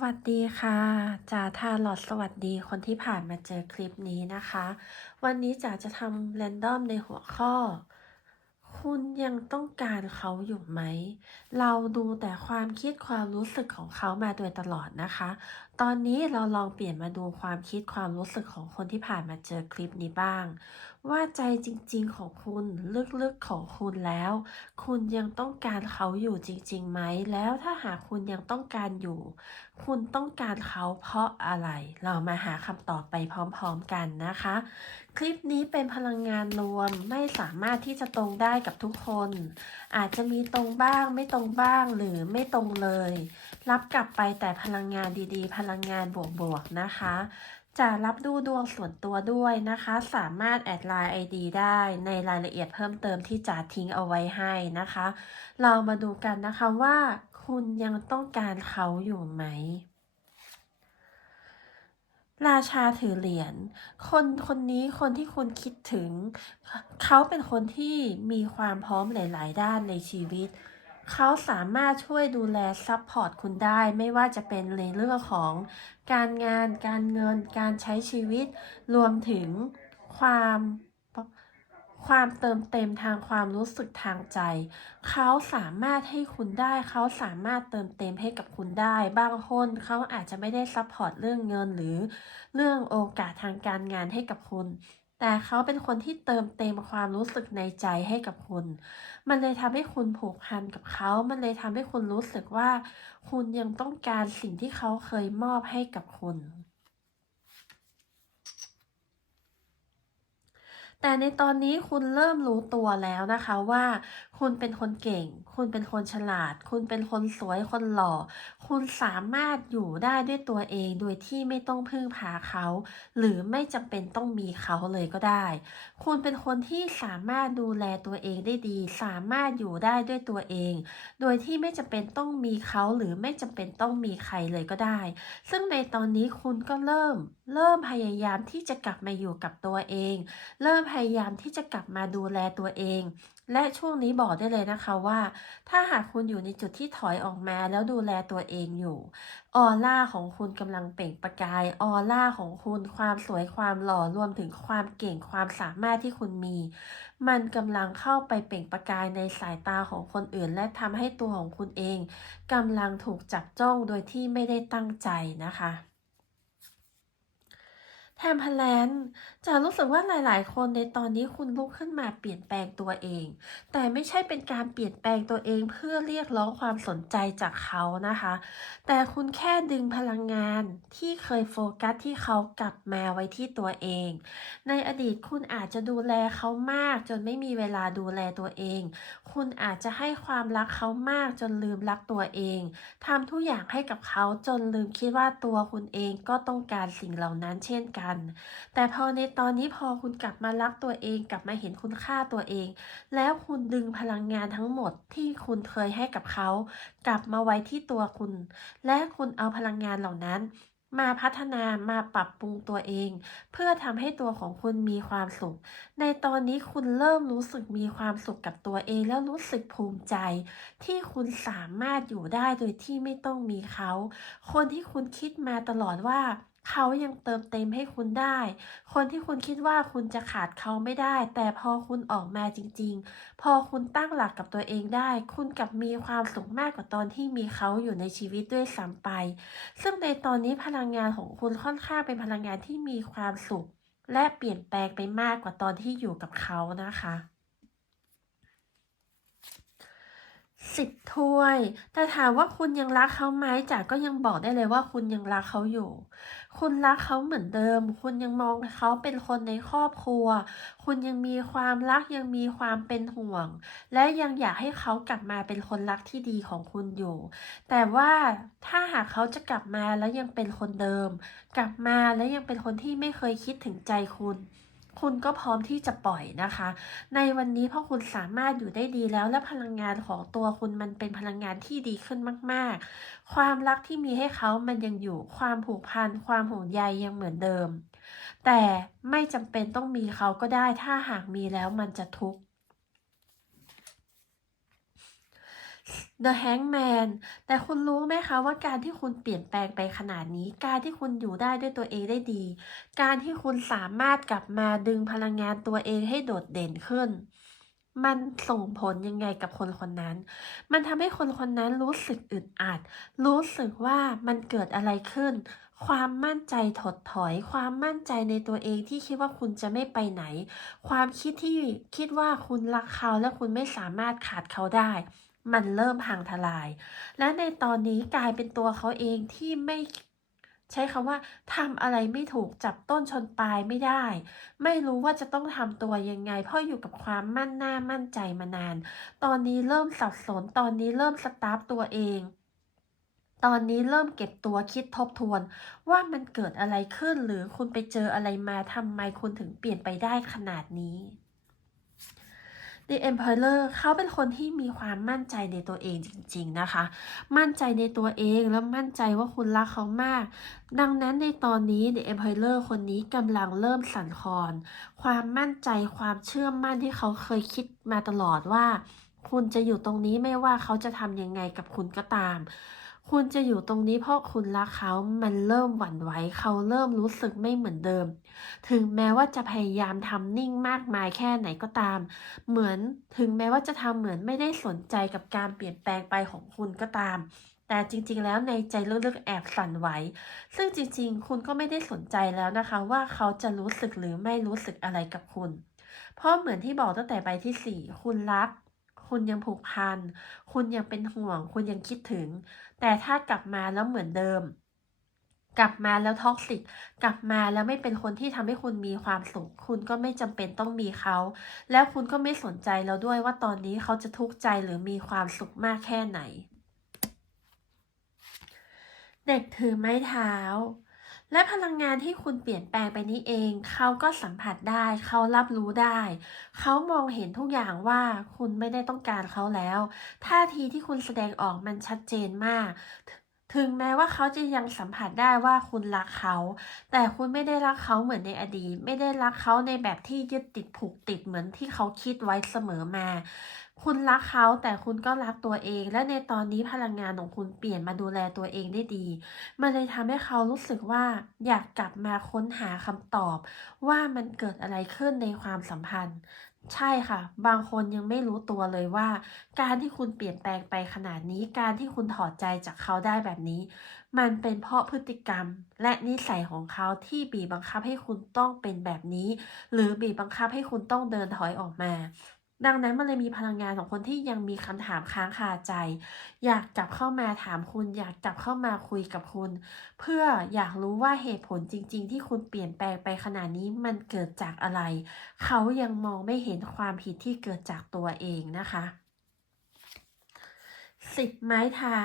วัสดีค่ะจ๋าทาหลอดสวัสดีคนที่ผ่านมาเจอคลิปนี้นะคะ วันนี้จ๋าจะทำแรนดอมในหัวข้อ คุณยังต้องการเขาอยู่ไหม เราดูแต่ความคิดความรู้สึกของเขามาโดยตลอดนะคะ ตอนนี้เราลองเปลี่ยนมาดูความคิดความรู้สึกของคนที่ผ่านมาเจอคลิปนี้บ้าง ว่าใจจริงๆของคุณลึกๆของคุณแล้ว คุณยังต้องการเขาอยู่จริงๆไหมแล้วถ้าหากคุณยังต้องการอยู่ คุณต้องการเขาเพราะอะไร เรามาหาคำตอบไปพร้อมๆกันนะคะ คลิปนี้เป็นพลังงานรวมไม่สามารถที่จะตรงได้กับทุกคน อาจจะมีตรงบ้างไม่ตรงบ้างหรือไม่ตรงเลย รับกลับไปแต่พลังงานดีๆ พลังงานบวกๆนะคะ จะรับดูดวงส่วนตัวด้วยนะคะ สามารถแอดไลน์ ID ได้ในรายละเอียดเพิ่มเติมที่จะทิ้งเอาไว้ให้นะคะ เรามาดูกันนะคะว่า คุณยังต้องการเขาอยู่ไหมราชาถือเหรียญ คนคนนี้คนที่คุณคิดถึง เขาเป็นคนที่มีความพร้อมหลาย ๆ ด้านในชีวิต เขาสามารถช่วยดูแลซัพพอร์ตคุณได้ ไม่ว่าจะเป็นในเรื่องของการงาน การเงิน การใช้ชีวิต รวมถึงความความเติมเต็มทางความรู้สึกทางใจ เขาสามารถให้คุณได้ เขาสามารถเติมเต็มให้กับคุณได้ บางคนเขาอาจจะไม่ได้ซัพพอร์ตเรื่องเงินหรือเรื่องโอกาสทางการงานให้กับคุณ แต่เขาเป็นคนที่เติมเต็มความรู้สึกในใจให้กับคุณ มันเลยทำให้คุณผูกพันกับเขา มันเลยทำให้คุณรู้สึกว่า คุณยังต้องการสิ่งที่เขาเคยมอบให้กับคุณแต่ในตอนนี้คุณเริ่มรู้ตัวแล้วนะคะว่าคุณเป็นคนเก่ง คุณเป็นคนฉลาด คุณเป็นคนสวย คนหล่อ คุณสามารถอยู่ได้ด้วยตัวเองโดยที่ไม่ต้องพึ่งพาเขา หรือไม่จำเป็นต้องมีเขาเลยก็ได้ คุณเป็นคนที่สามารถดูแลตัวเองได้ดี สามารถอยู่ได้ด้วยตัวเอง โดยที่ไม่จำเป็นต้องมีเขาหรือไม่จำเป็นต้องมีใครเลยก็ได้ ซึ่งในตอนนี้คุณก็เริ่ม เริ่มพยายามที่จะกลับมาอยู่กับตัวเอง เริ่มพยายามที่จะกลับมาดูแลตัวเอง และช่วงนี้บอกได้เลยนะคะว่า ถ้าหากคุณอยู่ในจุดที่ถอยออกมาแล้วดูแลตัวเองอยู่ ออร่าของคุณกำลังเปล่งประกาย ออร่าของคุณความสวยความหล่อรวมถึงความเก่งความสามารถที่คุณมี มันกำลังเข้าไปเปล่งประกายในสายตาของคนอื่น และทำให้ตัวของคุณเองกำลังถูกจับจ้องโดยที่ไม่ได้ตั้งใจนะคะ แทมเพลนจะรู้สึกว่าหลายๆ คนในตอนนี้คุณลุกขึ้นมาเปลี่ยนแปลงตัวเอง แต่ไม่ใช่เป็นการเปลี่ยนแปลงตัวเองเพื่อเรียกร้องความสนใจจากเขานะคะ แต่คุณแค่ดึงพลังงานที่เคยโฟกัสที่เขากลับมาไว้ที่ตัวเอง ในอดีตคุณอาจจะดูแลเขามาก จนไม่มีเวลาดูแลตัวเอง คุณอาจจะให้ความรักเขามากจนลืมรักตัวเองทำทุกอย่างให้กับเขาจนลืมคิดว่าตัวคุณเองก็ต้องการสิ่งเหล่านั้นเช่นกันแต่พอในตอนนี้พอคุณกลับมารักตัวเองกลับมาเห็นคุณค่าตัวเอง แล้วคุณดึงพลังงานทั้งหมดที่คุณเคยให้กับเขา กลับมาไว้ที่ตัวคุณ และคุณเอาพลังงานเหล่านั้น มาพัฒนามาปรับปรุงตัวเอง เพื่อทำให้ตัวของคุณมีความสุข ในตอนนี้คุณเริ่มรู้สึกมีความสุขกับตัวเอง แล้วรู้สึกภูมิใจ ที่คุณสามารถอยู่ได้โดยที่ไม่ต้องมีเขา คนที่คุณคิดมาตลอดว่า เขายังเติมเต็มให้คุณได้ คนที่คุณคิดว่าคุณจะขาดเขาไม่ได้ แต่พอคุณออกมาจริง ๆ พอคุณตั้งหลักกับตัวเองได้ คุณกลับมีความสุขมากกว่าตอนที่มีเขาอยู่ในชีวิตด้วยซ้ำไป ซึ่งในตอนนี้พลังงานของคุณค่อนข้างเป็นพลังงานที่มีความสุข และเปลี่ยนแปลงไปมากกว่าตอนที่อยู่กับเขานะคะ สิบถ้วย แต่ถามว่าคุณยังรักเขาไหมจ๋าก็ยังบอกได้เลยว่าคุณยังรักเขาอยู่ คุณรักเขาเหมือนเดิม คุณยังมองเขาเป็นคนในครอบครัว คุณยังมีความรักยังมีความเป็นห่วง และยังอยากให้เขากลับมาเป็นคนรักที่ดีของคุณอยู่ แต่ว่าถ้าหากเขาจะกลับมาแล้วยังเป็นคนเดิม กลับมาแล้วยังเป็นคนที่ไม่เคยคิดถึงใจคุณ คุณก็พร้อมที่จะปล่อยนะคะ ในวันนี้พอคุณสามารถอยู่ได้ดีแล้วและพลังงานของตัวคุณมันเป็นพลังงานที่ดีขึ้นมาก ๆ ความรักที่มีให้เขามันยังอยู่ความผูกพันความห่วงใยยังเหมือนเดิม แต่ไม่จำเป็นต้องมีเขาก็ได้ถ้าหากมีแล้วมันจะทุกข์ The Hangman แต่คุณรู้ไหมคะว่าการที่คุณเปลี่ยนแปลงไปขนาดนี้ การที่คุณอยู่ได้ด้วยตัวเองได้ดี การที่คุณสามารถกลับมาดึงพลังงานตัวเองให้โดดเด่นขึ้น มันส่งผลยังไงกับคนคนนั้น มันทำให้คนคนนั้นรู้สึกอึดอัด รู้สึกว่ามันเกิดอะไรขึ้น ความมั่นใจถดถอย ความมั่นใจในตัวเองที่คิดว่าคุณจะไม่ไปไหน ความคิดที่คิดว่าคุณรักเขาและคุณไม่สามารถขาดเขาได้ มันเริ่มพังทลาย และในตอนนี้กลายเป็นตัวเขาเองที่ไม่ใช้คำว่าทำอะไรไม่ถูกจับต้นชนปลายไม่ได้ ไม่รู้ว่าจะต้องทำตัวยังไง เพราะอยู่กับความมั่นหน้ามั่นใจมานาน ตอนนี้เริ่มสับสนตอนนี้เริ่มสตาร์ฟตัวเอง ตอนนี้เริ่มเก็บตัวคิดทบทวน ว่ามันเกิดอะไรขึ้นหรือคุณไปเจออะไรมาทำไมคุณถึงเปลี่ยนไปได้ขนาดนี้ The Emperor เขาเป็นคนที่มีความมั่นใจในตัวเองจริง ๆนะคะ มั่นใจในตัวเองและมั่นใจว่าคุณรักเขามาก ดังนั้นในตอนนี้ The Emperor คนนี้กำลังเริ่มสั่นคลอน ความมั่นใจความเชื่อมั่นที่เขาเคยคิดมาตลอดว่า คุณจะอยู่ตรงนี้ไม่ว่าเขาจะทำยังไงกับคุณก็ตาม คุณจะอยู่ตรงนี้เพราะคุณรักเขามันเริ่มหวั่นไหวเขาเริ่มรู้สึกไม่เหมือนเดิม ถึงแม้ว่าจะพยายามทำนิ่งมากมายแค่ไหนก็ตาม เหมือนถึงแม้ว่าจะทำเหมือนไม่ได้สนใจกับการเปลี่ยนแปลงไปของคุณก็ตามแต่จริงๆ แล้วในใจลึกๆ แอบสั่นไหว ซึ่งจริงๆ คุณก็ไม่ได้สนใจแล้วนะคะ ว่าเขาจะรู้สึกหรือไม่รู้สึกอะไรกับคุณ เพราะเหมือนที่บอกตั้งแต่ใบที่สี่คุณรัก คุณยังผูกพัน คุณยังเป็นห่วง คุณยังคิดถึง แต่ถ้ากลับมาแล้วเหมือนเดิม กลับมาแล้วท็อกซิก กลับมาแล้วไม่เป็นคนที่ทำให้คุณมีความสุข คุณก็ไม่จำเป็นต้องมีเขา แล้วคุณก็ไม่สนใจแล้วด้วยว่าตอนนี้เขาจะทุกข์ใจหรือมีความสุขมากแค่ไหน เด็กถือไม้เท้า และพลังงานที่คุณเปลี่ยนแปลงไปนี้เอง เขาก็สัมผัสได้ เขารับรู้ได้ เขามองเห็นทุกอย่างว่าคุณไม่ได้ต้องการเขาแล้วท่าทีที่คุณแสดงออกมันชัดเจนมาก ถึงแม้ว่าเขาจะยังสัมผัสได้ว่าคุณรักเขา แต่คุณไม่ได้รักเขาเหมือนในอดีต ไม่ได้รักเขาในแบบที่ยึดติดผูกติดเหมือนที่เขาคิดไว้เสมอมา คุณรักเขาแต่คุณก็รักตัวเอง และในตอนนี้พลังงานของคุณเปลี่ยนมาดูแลตัวเองได้ดี มันเลยทำให้เขารู้สึกว่าอยากกลับมาค้นหาคำตอบ ว่ามันเกิดอะไรขึ้นในความสัมพันธ์ ใช่ค่ะ บางคนยังไม่รู้ตัวเลยว่า การที่คุณเปลี่ยนแปลงไปขนาดนี้ การที่คุณถอดใจจากเขาได้แบบนี้ มันเป็นเพราะพฤติกรรม และนิสัยของเขาที่บีบบังคับให้คุณต้องเป็นแบบนี้ หรือบีบบังคับให้คุณต้องเดินถอยออกมา ดังนั้นมันเลยมีพลังงานของคนที่ยังมีคำถามค้างคาใจ อยากกลับเข้ามาถามคุณ อยากกลับเข้ามาคุยกับคุณ เพื่ออยากรู้ว่าเหตุผลจริง ๆ ที่คุณเปลี่ยนแปลงไปขนาดนี้มันเกิดจากอะไร เขายังมองไม่เห็นความผิดที่เกิดจากตัวเองนะคะสิบไม้เท้า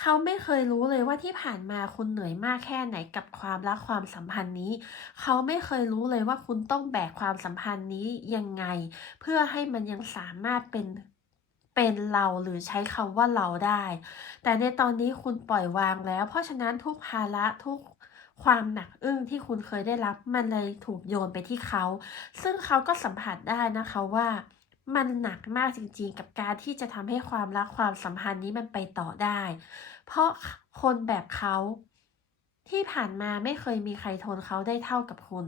เขาไม่เคยรู้เลยว่าที่ผ่านมาคุณเหนื่อยมากแค่ไหนกับความรักความสัมพันธ์นี้ เขาไม่เคยรู้เลยว่าคุณต้องแบกความสัมพันธ์นี้ยังไง เพื่อให้มันยังสามารถเป็นเป็นเราหรือใช้คำว่าเราได้ แต่ในตอนนี้คุณปล่อยวางแล้ว เพราะฉะนั้นทุกภาระทุกความหนักอึ้งที่คุณเคยได้รับมันเลยถูกโยนไปที่เขา ซึ่งเขาก็สัมผัสได้นะคะว่า มันหนักมากจริงๆ กับการที่จะทำให้ความรักความสัมพันธ์นี้มันไปต่อได้ เพราะคนแบบเขาที่ผ่านมาไม่เคยมีใครทนเขาได้เท่ากับคุณ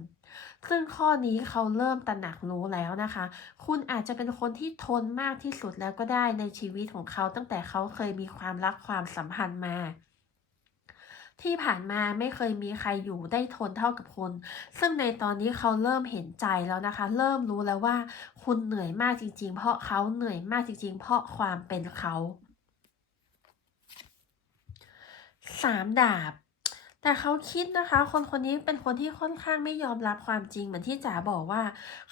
ซึ่งข้อนี้เขาเริ่มตระหนักรู้แล้วนะคะ คุณอาจจะเป็นคนที่ทนมากที่สุดแล้วก็ได้ในชีวิตของเขาตั้งแต่เขาเคยมีความรักความสัมพันธ์มา ที่ผ่านมาไม่เคยมีใครอยู่ได้ทนเท่ากับคุณซึ่งในตอนนี้เขาเริ่มเห็นใจแล้วนะคะ เริ่มรู้แล้วว่าคุณเหนื่อยมากจริง ๆ เพราะเขาเหนื่อยมากจริง ๆ เพราะความเป็นเขาสามดาบ แต่เขาคิดนะคะ คนคนนี้เป็นคนที่ค่อนข้างไม่ยอมรับความจริงเหมือนที่จ๋าบอกว่า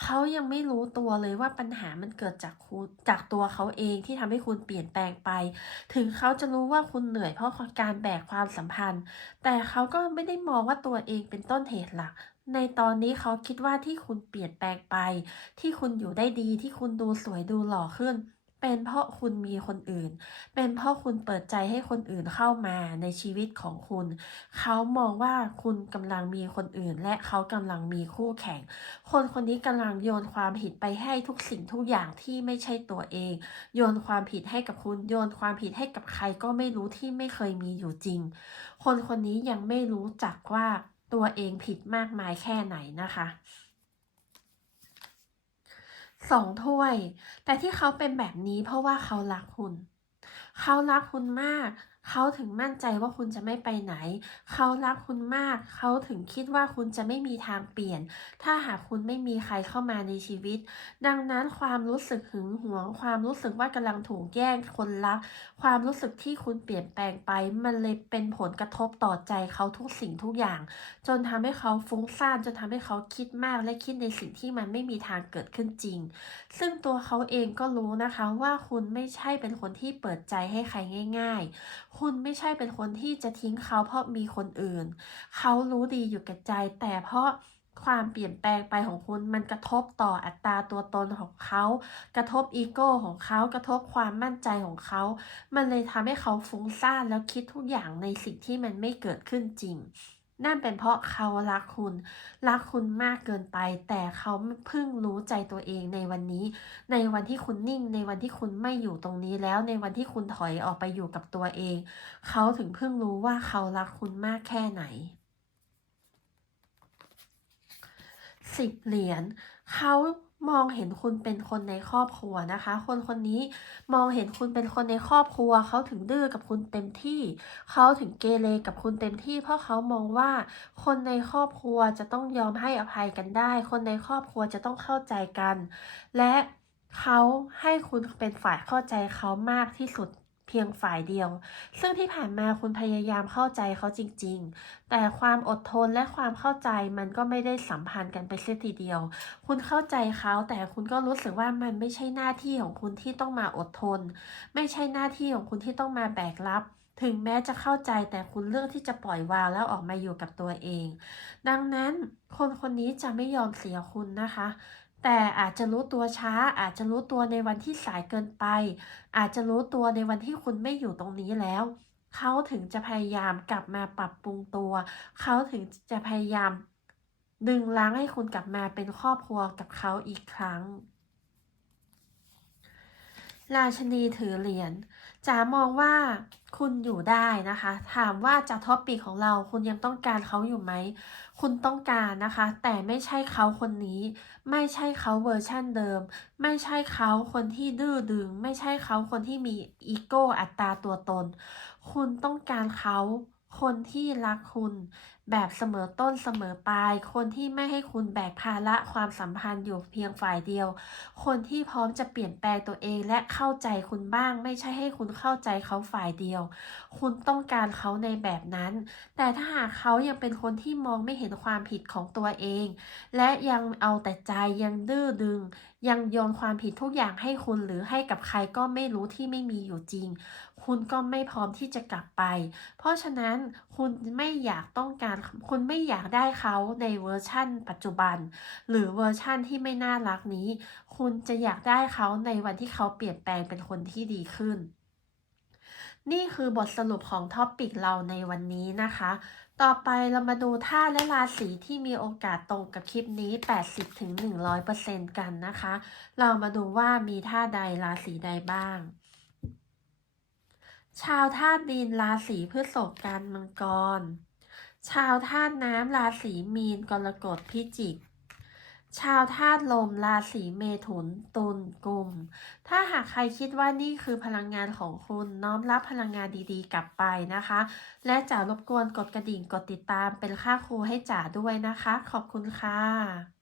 เขายังไม่รู้ตัวเลยว่าปัญหามันเกิดจากคุณจากตัวเขาเองที่ทำให้คุณเปลี่ยนแปลงไป ถึงเขาจะรู้ว่าคุณเหนื่อยเพราะการแบกความสัมพันธ์ แต่เขาก็ไม่ได้มองว่าตัวเองเป็นต้นเหตุหลักในตอนนี้เขาคิดว่าที่คุณเปลี่ยนแปลงไป ที่คุณอยู่ได้ดีที่คุณดูสวยดูหล่อขึ้น เป็นเพราะคุณมีคนอื่น เป็นเพราะคุณเปิดใจให้คนอื่นเข้ามาในชีวิตของคุณ เขามองว่าคุณกำลังมีคนอื่น และเขากำลังมีคู่แข่ง คนคนนี้กำลังโยนความผิดไปให้ทุกสิ่งทุกอย่างที่ไม่ใช่ตัวเอง โยนความผิดให้กับคุณ โยนความผิดให้กับใครก็ไม่รู้ที่ไม่เคยมีอยู่จริง คนคนนี้ยังไม่รู้จักว่าตัวเองผิดมากมายแค่ไหนนะคะ สองถ้วย แต่ที่เขาเป็นแบบนี้เพราะว่าเขารักคุณ เขารักคุณมากเขาถึงมั่นใจว่าคุณจะไม่ไปไหน เขารักคุณมาก เขาถึงคิดว่าคุณจะไม่มีทางเปลี่ยน ถ้าหากคุณไม่มีใครเข้ามาในชีวิต ดังนั้นความรู้สึกหึงหวง ความรู้สึกว่ากำลังถูกแย่งคนรัก ความรู้สึกที่คุณเปลี่ยนแปลงไป มันเลยเป็นผลกระทบต่อใจเขาทุกสิ่งทุกอย่าง จนทำให้เขาฟุ้งซ่านจนทำให้เขาคิดมากและคิดในสิ่งที่มันไม่มีทางเกิดขึ้นจริง ซึ่งตัวเขาเองก็รู้นะคะว่าคุณไม่ใช่เป็นคนที่เปิดใจให้ใครง่าย ๆคุณไม่ใช่เป็นคนที่จะทิ้งเขาเพราะมีคนอื่น เขารู้ดีอยู่แก่ใจแต่เพราะความเปลี่ยนแปลงไปของคุณมันกระทบต่ออัตราตัวตนของเขา กระทบอีโก้ของเขากระทบความมั่นใจของเขา มันเลยทำให้เขาฟุ้งซ่านแล้วคิดทุกอย่างในสิ่งที่มันไม่เกิดขึ้นจริง นั่นเป็นเพราะเขารักคุณ รักคุณมากเกินไป แต่เขาเพิ่งรู้ใจตัวเองในวันนี้ ในวันที่คุณนิ่ง ในวันที่คุณไม่อยู่ตรงนี้แล้ว ในวันที่คุณถอยออกไปอยู่กับตัวเอง เขาถึงเพิ่งรู้ว่าเขารักคุณมากแค่ไหนสิบเหรียญเขา มองเห็นคุณเป็นคนในครอบครัวนะคะ คนคนนี้มองเห็นคุณเป็นคนในครอบครัว เขาถึงดื้อกับคุณเต็มที่ เขาถึงเกเรกับคุณเต็มที่ เพราะเขามองว่า คนในครอบครัวจะต้องยอมให้อภัยกันได้ คนในครอบครัวจะต้องเข้าใจกัน และเขาให้คุณเป็นฝ่ายเข้าใจเขามากที่สุด เพียงฝ่ายเดียว ซึ่งที่ผ่านมาคุณพยายามเข้าใจเขาจริง ๆ แต่ความอดทนและความเข้าใจมันก็ไม่ได้สัมพันธ์กันไปเสียทีเดียว คุณเข้าใจเขาแต่คุณก็รู้สึกว่ามันไม่ใช่หน้าที่ของคุณที่ต้องมาอดทน ไม่ใช่หน้าที่ของคุณที่ต้องมาแบกรับถึงแม้จะเข้าใจแต่คุณเลือกที่จะปล่อยวางแล้วออกมาอยู่กับตัวเอง ดังนั้นคนคนนี้จะไม่ยอมเสียคุณนะคะ แต่อาจจะรู้ตัวช้า อาจจะรู้ตัวในวันที่สายเกินไป อาจจะรู้ตัวในวันที่คุณไม่อยู่ตรงนี้แล้ว เขาถึงจะพยายามกลับมาปรับปรุงตัว เขาถึงจะพยายามดึงล้างให้คุณกลับมาเป็นครอบครัวกับเขาอีกครั้ง ราชนีถือเหรียญจ๋ามองว่าคุณอยู่ได้นะคะ ถามว่าจากท็อปปีของเราคุณยังต้องการเขาอยู่ไหม คุณต้องการนะคะ แต่ไม่ใช่เขาคนนี้ ไม่ใช่เขาเวอร์ชั่นเดิม ไม่ใช่เขาคนที่ดื้อดึง ไม่ใช่เขาคนที่มีอีโก้อัตราตัวตน คุณต้องการเขาคนที่รักคุณ แบบเสมอต้นเสมอปลาย คนที่ไม่ให้คุณแบกภาระความสัมพันธ์อยู่เพียงฝ่ายเดียว คนที่พร้อมจะเปลี่ยนแปลงตัวเองและเข้าใจคุณบ้าง ไม่ใช่ให้คุณเข้าใจเขาฝ่ายเดียว คุณต้องการเขาในแบบนั้น แต่ถ้าหากเขายังเป็นคนที่มองไม่เห็นความผิดของตัวเอง และยังเอาแต่ใจยังดื้อดึง ยังโยนความผิดทุกอย่างให้คุณหรือให้กับใครก็ไม่รู้ที่ไม่มีอยู่จริง คุณก็ไม่พร้อมที่จะกลับไป เพราะฉะนั้นคุณไม่อยากต้องการ คุณไม่อยากได้เขาในเวอร์ชั่น ปัจจุบัน หรือเวอร์ชั่นที่ไม่น่ารักนี้ คุณจะอยากได้เขาในวันที่เขาเปลี่ยนแปลงเป็นคนที่ดีขึ้น นี่คือบทสรุปของท็อปิกเราในวันนี้นะคะ ต่อไปเรามาดูธาและราศีที่มีโอกาสตรงกับคลิปนี้ 80-100%กันนะคะ เรามาดูว่ามีธาใดราศีใดบ้าง ชาวธาตุดินราศีพฤษภกันมังกร ชาวธาตุน้ำราศีมีนกรกฎพิจิก ชาวธาตุลมราศีเมถุนตุลกุม ถ้าหากใครคิดว่านี่คือพลังงานของคุณน้อมรับพลังงานดีๆ กลับไปนะคะ และจ๋ารบกวนกดกระดิ่งกดติดตามเป็นค่าครูให้จ๋าด้วยนะคะ ขอบคุณค่ะ